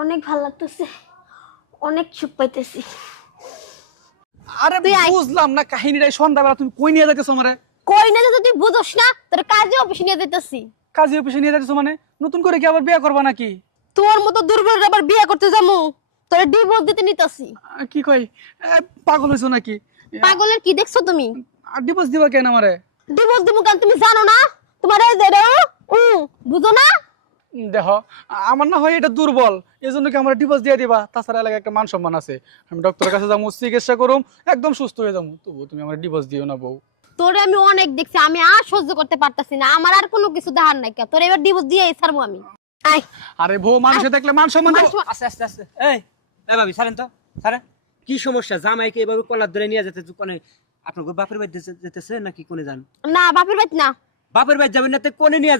অনেক ভালো লাগতেছে, অনেক সুখ পাইতেছি। আরে বুঝলাম না কাহিনীটাই, সন্ধ্যাবেলা তুমি কই নিয়ে যাইতেছো আমারে? কই না যে তুই বুঝোস না, তোর কাজে অফিসে নিয়ে যাইতেছি। কাজী অফিসে নিয়ে যাইতেছো মানে? নতুন করে কি আবার বিয়ে করবা নাকি? তোর মতো দুর্বল আবার বিয়ে করতে যামু? তোর ডিভোর্স দিতে নিতেছি। কি কই, পাগল হইছো নাকি? পাগলের কি দেখছো তুমি? আর ডিভোর্স দিবা কেন আমারে? ডিভোর্স দিব কেন তুমি জানো না? তোমার এই যে বুঝো না? দেখো, আমার না হয় এটা দুর্বল, এই জন্য কি আমার ডিভোর্স দিয়ে দিবা? তাছাড়া এলাকায় একটা মান সম্মান আছে, আমি ডক্টরের কাছে যাবো, চিকিৎসা করুম, একদম সুস্থ হয়ে যাবো। তবু তুমি আমার ডিভোর্স দিও না বউ। তোরে আমি অনেক দেখছি, আমি আর সহ্য করতে পারতাছি না, আমার আর কোনো কিছু দেখার নাই। তোর এবার ডিভোর্স দিয়ে ছাড়বো আমি। আয় আরে বউ, মানুষে দেখলে মান সম্মান আস্তে আস্তে আস্তে এই এই ভাবি ছাড়েন তো, ছাড়েন। কি সমস্যা? জামাইকে এভাবে কলার ধরে নিয়ে যেতে কোনে? আপনার বাপের বাড়ি যেতেছে নাকি কোনে যান? না, বাপের বাড়ি না। বাপের বাড়ি যাবেন না তো কোনে নিয়ে যান?